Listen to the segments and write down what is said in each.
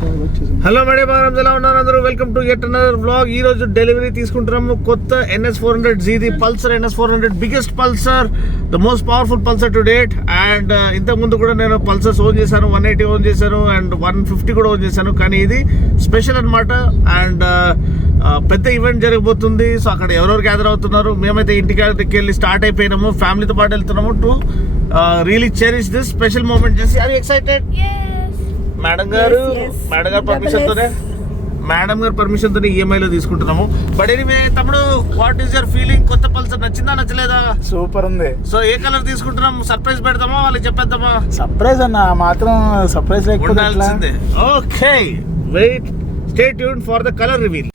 Hello madam, ఎలా ఉన్నారు అందరూ? Welcome to get another vlog. ఈ రోజు డెలివరీ తీసుకుంటున్నాము కొత్త NS400Z Pulsar. NS400 biggest Pulsar, the most powerful Pulsar to date. And ఇంతకు ముందు కూడా నేను పల్సర్స్ ఓన్ చేశాను, 180 ఓన్ చేశాను అండ్ 150 కూడా ఓన్ చేశాను. కానీ ఇది స్పెషల్ అనమాట. అండ్ పెద్ద ఈవెంట్ జరగబోతుంది. సో అక్కడ ఎవరెవరు గ్యాదర్ అవుతున్నారు, మేమైతే ఇంటికి వెళ్ళి స్టార్ట్ అయిపోయినాము, ఫ్యామిలీతో పాటు వెళ్తున్నాము to really cherish this special moment. చేసి ఆర్ యు ఎక్సైటెడ్? మేడం గారు పర్మిషన్ తోనే EMI లో తీసుకుంటున్నాము. బట్ ఎనీవే తమ్ముడు, వాట్ ఈస్ యువర్ ఫీలింగ్? కొత్త పల్సర్ నచ్చిందా నచ్చలేదా? సూపర్ ఉంది. సో ఏ కలర్ తీసుకుంటున్నాం? సర్ప్రైజ్ పెడతామా వాళ్ళకి చెప్పేద్దామా? సర్ప్రైజ్ అన్న, మాత్రం సర్ప్రైజ్ లేకపోతే okay, wait, stay tune for the colour reveal.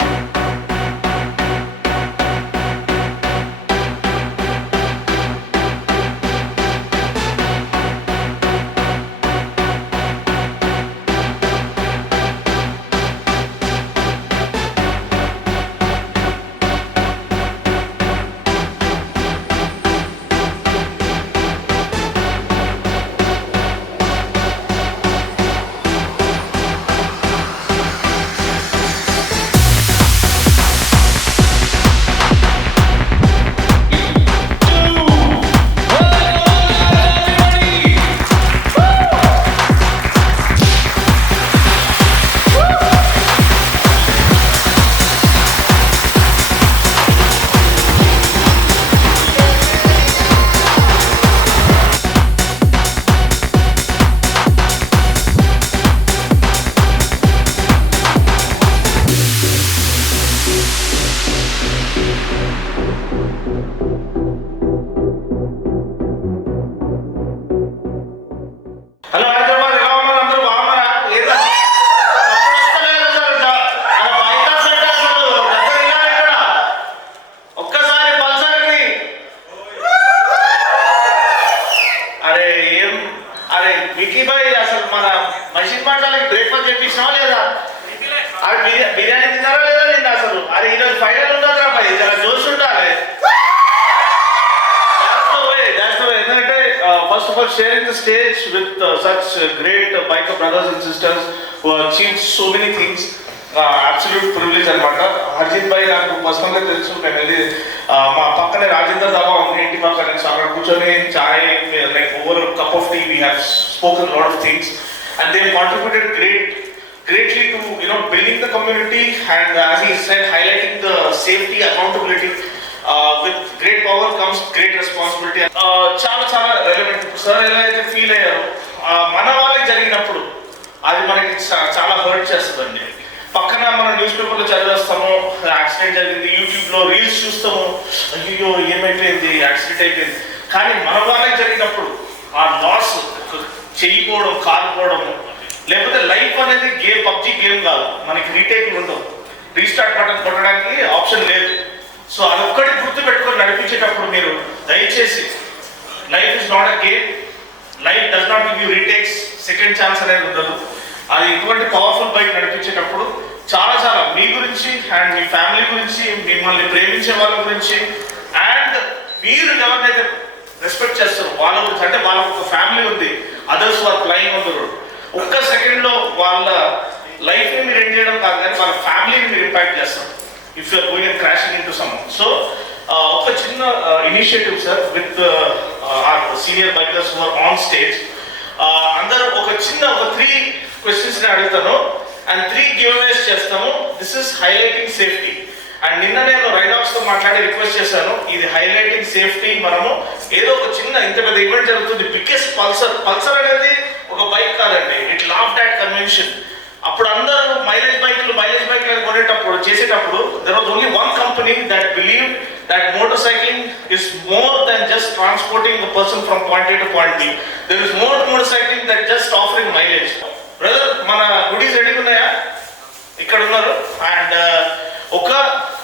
Hello Hyderabad, ఎలా ఉన్నారు అందరూ? బాగున్నారా? ఒక్కసారి పల్సర్కి అరే ఏం అరే వికీ భాయ్, అసలు మన మషిన్ మాటలకి బ్రేక్ఫాస్ట్ చేపించినావా లేదా? అది బిర్యానీ తిన్నారా లేదా నిన్న? అసలు అరే ఈరోజు ఫైనల్ ఉంటుందా భాయ్, చాలా జోష్ ఉండాలి. First of all, sharing the stage with such great biker brothers and sisters who have achieved so many things, absolute privilege anamata. Harjit bhai నాకు పర్సనల్గా తెలుసు. మేము వెళ్ళి మా పక్కనే రాజేందర్ దాబా ఉంది ఇంటి పక్కనే. సో అక్కడ కూర్చొని chai, like over cup of tea, we have spoken lot of things and they contributed greatly to building the community and as he said, highlighting the safety, accountability. With great power comes great responsibility. చాలా చాలా relevant. Sir ఎలా అయితే feel అయ్యారో మన వాళ్ళకి జరిగినప్పుడు అది మనకి చాలా హర్ట్ చేస్తుందండి. పక్కన మనం న్యూస్ పేపర్లో చదివేస్తాము యాక్సిడెంట్ జరిగింది, యూట్యూబ్లో రీల్స్ చూస్తాము, అయ్యో ఏమైపోయింది, యాక్సిడెంట్ అయిపోయింది. కానీ మన వాళ్ళకి జరిగినప్పుడు ఆ లాస్, చెయ్యిపోవడం, కాలుపోవడం, లేకపోతే లైఫ్ అనేది PUBG గేమ్ కాదు, మనకి రీటేక్లు ఉండవు, రీస్టార్ట్ బటన్ కొట్టడానికి ఆప్షన్ లేదు. సో అదొక్కటి గుర్తు పెట్టుకొని నడిపించేటప్పుడు మీరు దయచేసి, life is not a game, life does not give you retakes, second chance అనేది ఉండదు. అది ఇటువంటి పవర్ఫుల్ బైక్ నడిపించేటప్పుడు చాలా చాలా మీ గురించి అండ్ మీ ఫ్యామిలీ గురించి, మిమ్మల్ని ప్రేమించే వాళ్ళ గురించి అండ్ మీరు ఎవరినైతే రెస్పెక్ట్ చేస్తారు వాళ్ళ గురించి, అంటే వాళ్ళకు ఒక ఫ్యామిలీ ఉంది, others are flying on the road. ఒక్క సెకండ్లో వాళ్ళ లైఫ్ని మీరు ఎండ్ చేయడం కాదు, కానీ వాళ్ళ ఫ్యామిలీని మీరు ఇంపాక్ట్ చేస్తారు if you are going and crashing into someone. So ఒక చిన్న initiative sir with our senior bikers who are on stage. అందరూ ఒక 3 questions ని అడుగుతాను అండ్ 3 giveaways చేస్తాము. This is highlighting safety. And నిన్న నేను రైడాక్స్ తో మాట్లాడి రిక్వెస్ట్ చేశాను, ఇది హైలైటింగ్ సేఫ్టీ. మనము ఏదో ఒక చిన్న ఇంత పెద్ద ఈవెంట్ జరుగుతుంది, బిగ్గెస్ట్ పల్సర్ అనేది ఒక బైక్ కాదండి, ఇట్ లాఫ్డ్ అట్ కన్వెన్షన్. అప్పుడు అందరూ మైలేజ్ బైక్లు కొనేటప్పుడు చేసేటప్పుడు there was only one company that believed that motorcycling is more than just transporting the person from point A to point B. There is more motorcycling than just offering mileage. Brother, మన goodies ready ఉన్నాయా? ఇక్కడ ఉన్నారు. And ఒక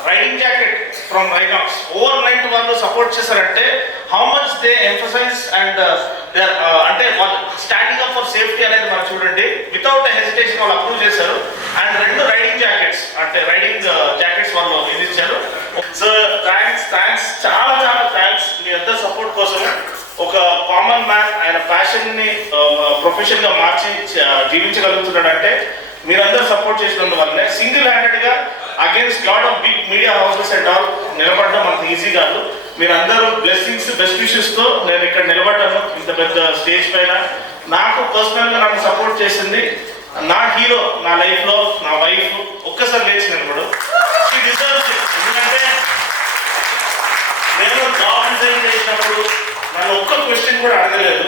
riding jacket from Rynox overnight వాళ్ళు support చేశారంటే how much they emphasise and అంటే వాళ్ళు standing up for safety అనేది మనం చూడండి, వితౌట్ హెసిటేషన్ వాళ్ళు అప్రూవ్ చేశారు. అండ్ 2 రైడింగ్ జాకెట్స్, అంటే రైడింగ్ జాకెట్స్ వాళ్ళు ఇది ఇచ్చారు. సో థ్యాంక్స్ చాలా చాలా థ్యాంక్స్ మీ అందరి సపోర్ట్ కోసం. ఒక కామన్ మ్యాన్ ఆయన ప్యాషన్ ని ప్రొఫెషన్ గా మార్చి జీవించగలుగుతున్నాడు అంటే మీరందరూ సపోర్ట్ చేసినందువల్లే సింగిల్ హ్యాండెడ్గా against lot of big media houses and all నిలబడడం అంత ఈజీ కాదు. మీరందరూ బ్లెస్సింగ్స్ బెస్ట్ విషెస్తో నేను ఇక్కడ నిలబడ్డాను ఇంత పెద్ద స్టేజ్ పైన. నాకు పర్సనల్గా నాకు సపోర్ట్ చేసింది నా హీరో నా లైఫ్లో నా వైఫ్. ఒక్కసారి లేచి నిలబడు. ఎందుకంటే నేను జాబ్ రిజైన్ చేసినప్పుడు నన్ను ఒక్క క్వశ్చన్ కూడా అడగలేదు.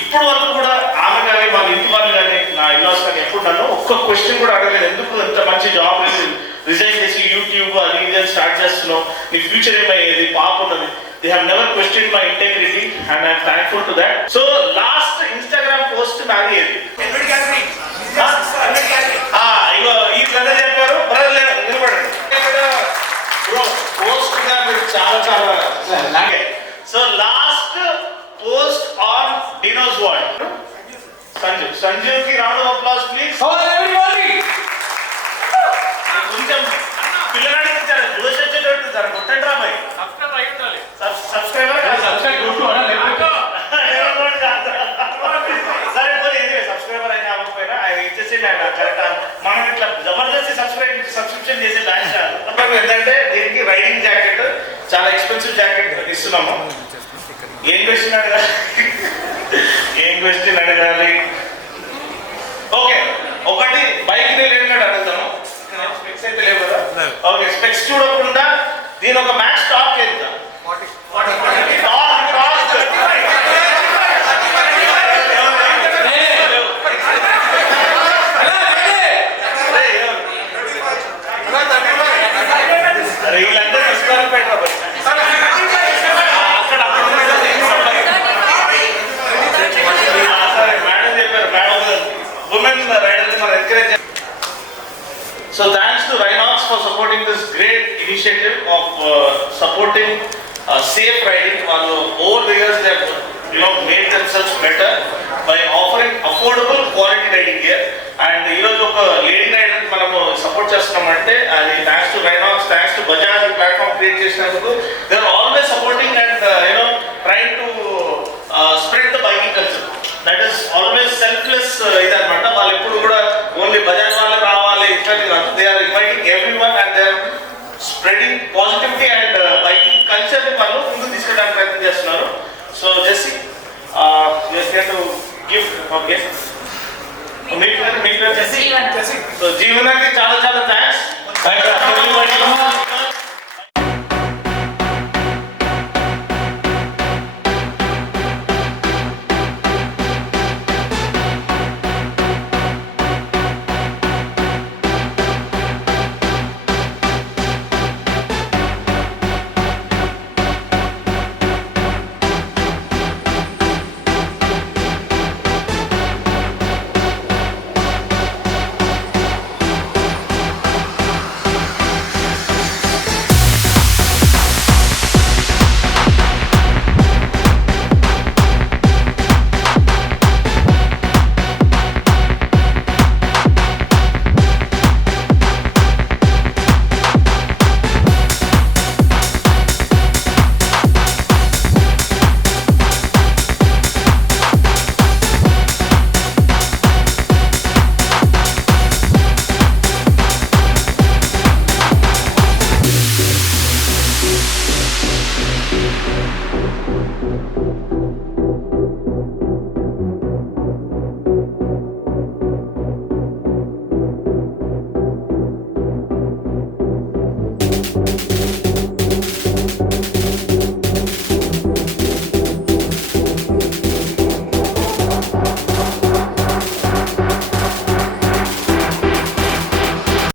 ఇప్పుడు వరకు కూడా ఆమె కానీ వాళ్ళ ఇంటి వాళ్ళు కానీ నా ఇల్లాస్ కానీ ఎప్పుడు నన్ను ఒక్క క్వశ్చన్ కూడా అడగలేదు. ఎందుకు ఇంత మంచి జాబ్ రిజైన్ చేసి యూట్యూబ్ అది ఇది స్టార్ట్ చేస్తున్నావు, నీ ఫ్యూచర్ ఏమయ్యేది, పాప ఉన్నది. They have never question my integrity and I'm thankful to that. So last Instagram post నాది ఏది ఇగో ఈ బ్రదర్ చెప్పారు. బ్రదర్ నిలబడండి బ్రో. పోస్ట్ గా మీరు చాలా సో లాస్ట్ పోస్ట్ ఆన్ డినోస్ వార్డ్ సంజీవ్ కి రౌండ్ ఆఫ్ అప్లాస్ ప్లీజ్. కొంచెం పిల్లగాడికి ఇచ్చారు జోష్ వచ్చేటట్టు సార్ కొట్టండి రా భయ్. సబ్స్క్రైబర్ సరే పోయి సబ్స్క్రైబర్ అయినా అవ్వకపోయినా ఆయన ఇచ్చేసి కరెక్ట్. మనం ఇట్లా జబర్దస్త్ సబ్స్క్రిప్షన్ చేసే బ్యాచ్ ఏంటంటే దీనికి రైడింగ్ జాకెట్ చాలా ఎక్స్పెన్సివ్ జాకెట్ ఇస్తున్నాము. ఏం క్వశ్చన్ అడగాలి ఏం క్వశ్చన్ అడగాలి? ఓకే ఒకటి బైక్ రిలేటెడ్ అడుగుతాను. స్పెక్స్ అయితే లేవు కదా. ఓకే స్పెక్స్ చూడకుండా దీని ఒక మ్యాచ్ టాప్ ఎంత? వీళ్ళందరూ తీసుకొని పెట్టారు అక్కడ సరే మేడం చెప్పారు. మేడం ఉమెన్ రైడర్స్ మనం encourage. So thanks to Rhinox for supporting this great initiative of supporting safe riding. Over the years they have made themselves better by offering affordable quality riding gear. And ఈరోజు ఒక lady rider మనము support చేస్తున్నామంటే అది thanks to Rhinox, thanks to Bajaj platform create చేసినందుకు. They are always supporting and trying to spread the biking culture. That is always selfless ఇదన్నమాట. వాళ్ళు ఎప్పుడు కూడా ఓన్లీ బజాజ్ వాళ్ళే రావాలి ఇట్లాంటి కాదు. They are inviting everyone and they are spreading positivity and biking కల్చర్ని వాళ్ళు ముందుకు తీసుకెళ్ళడానికి ప్రయత్నం చేస్తున్నారు. సో జెస్సీ గిఫ్ట్ ఓకే మీ పేరు జెస్సీ. సో జీవనానికి చాలా చాలా థ్యాంక్స్.